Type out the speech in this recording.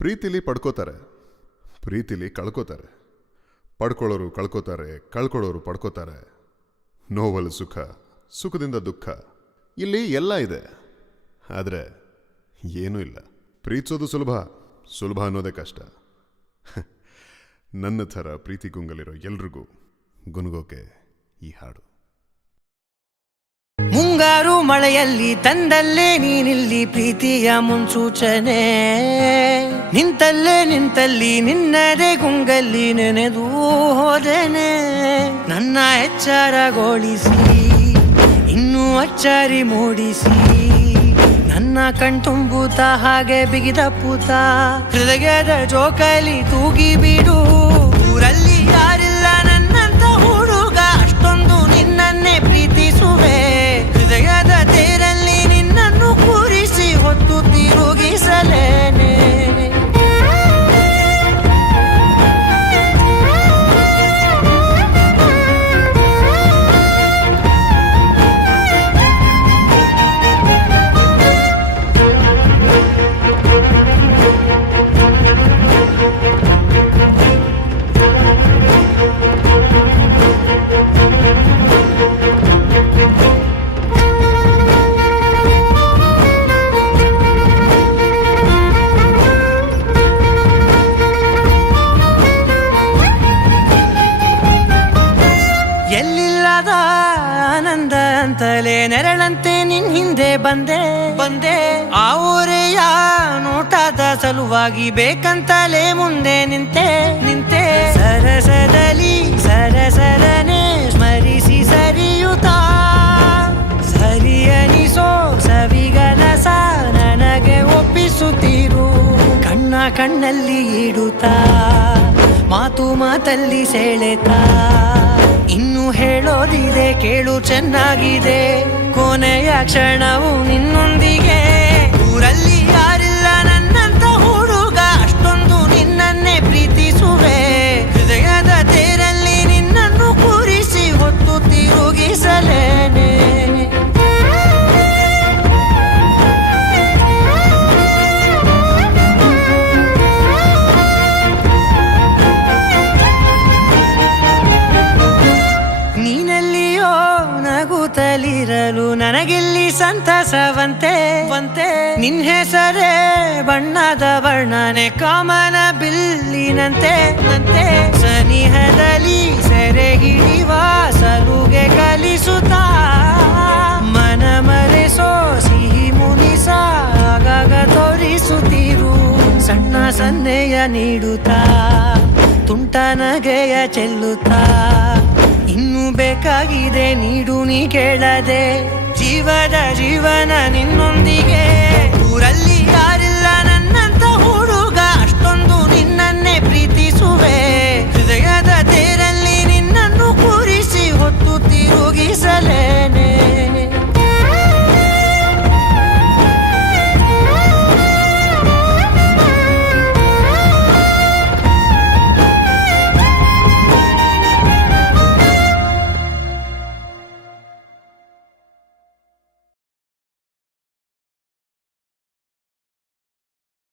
ಪ್ರೀತಿಲಿ ಪಡ್ಕೋತಾರೆ, ಪ್ರೀತಿಲಿ ಕಳ್ಕೋತಾರೆ, ಪಡ್ಕೊಳ್ಳೋರು ಕಳ್ಕೋತಾರೆ, ಕಳ್ಕೊಳ್ಳೋರು ಪಡ್ಕೋತಾರೆ. ನೋವಲ್ಲಿ ಸುಖ, ಸುಖದಿಂದ ದುಃಖ, ಇಲ್ಲಿ ಎಲ್ಲ ಇದೆ. ಆದರೆ ಏನೂ ಇಲ್ಲ. ಪ್ರೀತಿಸೋದು ಸುಲಭ, ಸುಲಭ ಅನ್ನೋದೇ ಕಷ್ಟ. ನನ್ನ ಥರ ಪ್ರೀತಿ ಗುಂಗಲಿರೋ ಎಲ್ರಿಗೂ ಗುನುಗೋಕೆ ಈ ಹಾಡು. ಮುಂಗಾರು ಮಳೆಯಲ್ಲಿ ತಂದಲ್ಲೇ ನೀನಿಲ್ಲಿ ಪ್ರೀತಿಯ ಮುನ್ಸೂಚನೆ, ನಿಂತಲ್ಲಿ ನಿನ್ನದೇ ಗುಂಗಲ್ಲಿ ನೆನೆದು ಹೋದೆನೆ. ನನ್ನ ಎಚ್ಚರಗೊಳಿಸಿ ಇನ್ನೂ ಅಚ್ಚರಿ ಮೂಡಿಸಿ, ನನ್ನ ಕಣ್ತುಂಬುತ್ತ ಹಾಗೆ ಬಿಗಿದ ಪೂತ ಹೃದಯದ ಜೋಕಾಲಿ ತೂಗಿ ಬಿಡು. ಊರಲ್ಲಿ ಯಾರಿಲ್ಲ ನನ್ನಂತ ಹುಡುಗ, ಅಷ್ಟೊಂದು ನಿನ್ನನ್ನೇ ಪ್ರೀತಿಸುವೆ. ಹೃದಯದ ತೇರಲ್ಲಿ ನಿನ್ನನ್ನು ಕೂರಿಸಿ ಹೊತ್ತು ತಿರುಗಿಸಲೇನೆ. ಎಲ್ಲಿಲ್ಲದ ಆನಂದ ಅಂತಲೇ ನೆರಳಂತೆ ನಿನ್ ಹಿಂದೆ ಬಂದೆ. ಆ ಊರೆಯ ನೋಟದ ಸಲುವಾಗಿ ಬೇಕಂತಲೇ ಮುಂದೆ ನಿಂತೆ. ಸರಸರನೆ ಸ್ಮರಿಸಿ ಸರಿಯುತ್ತಾ, ಸರಿಯನಿಸೋ ಸವಿಗನಸ ನನಗೆ ಒಪ್ಪಿಸುತ್ತೀರು. ಕಣ್ಣಲ್ಲಿ ಇಡುತ್ತಾ, ಮಾತಲ್ಲಿ ಸೆಳೆತಾ, ಇನ್ನು ಹೇಳೋದಿದೆ ಕೇಳು ಚೆನ್ನಾಗಿದೆ. ಕೊನೆಯ ಕ್ಷಣವು ನಿನ್ನೊಂದಿಗೆ. ಊರಲ್ಲಿ ಯಾರಿಲ್ಲ ನನ್ನಂತ ಹುಡುಗ, ಅಷ್ಟೊಂದು ನಿನ್ನನ್ನೇ ಪ್ರೀತಿಸುವೆ. ಹೃದಯದ ತೇರಲ್ಲಿ ನಿನ್ನನ್ನು ಕೂರಿಸಿ ಹೊತ್ತು ತಿರುಗಿಸಲೇನೆ. ನೀನೆಲ್ಲಿಯೋ ನಗುತ್ತಲಿರಲು ನನಗಿಲ್ಲಿ ಸಂತಸವಂತೆ. ನಿನ್ ಹೆಸರೇ ಬಣ್ಣದ ವರ್ಣನೆ ಕಾಮನ ಬಿಲ್ಲಿನಂತೆ. ಸನಿಹದಲ್ಲಿ ಸೆರೆ ಹಿಡಿಯುವ ಸಲುಗೆ ಕಲಿಸುತ್ತಾ, ಮನ ಮರೆಸೋ ಸಿಹಿ ಮುನಿಸ ಆಗಾಗ ತೋರಿಸುತ್ತೀರು. ಸಣ್ಣ ಸನ್ನೆಯ ನೀಡುತ್ತಾ, ತುಂಟ ನಗೆಯ ಚೆಲ್ಲುತ್ತಾ, ಇನ್ನು ಬೇಕಾಗಿದೆ ನೀಡು ನೀ ಕೇಳದೆ. ಜೀವನ ನಿನ್ನೊಂದಿಗೆ.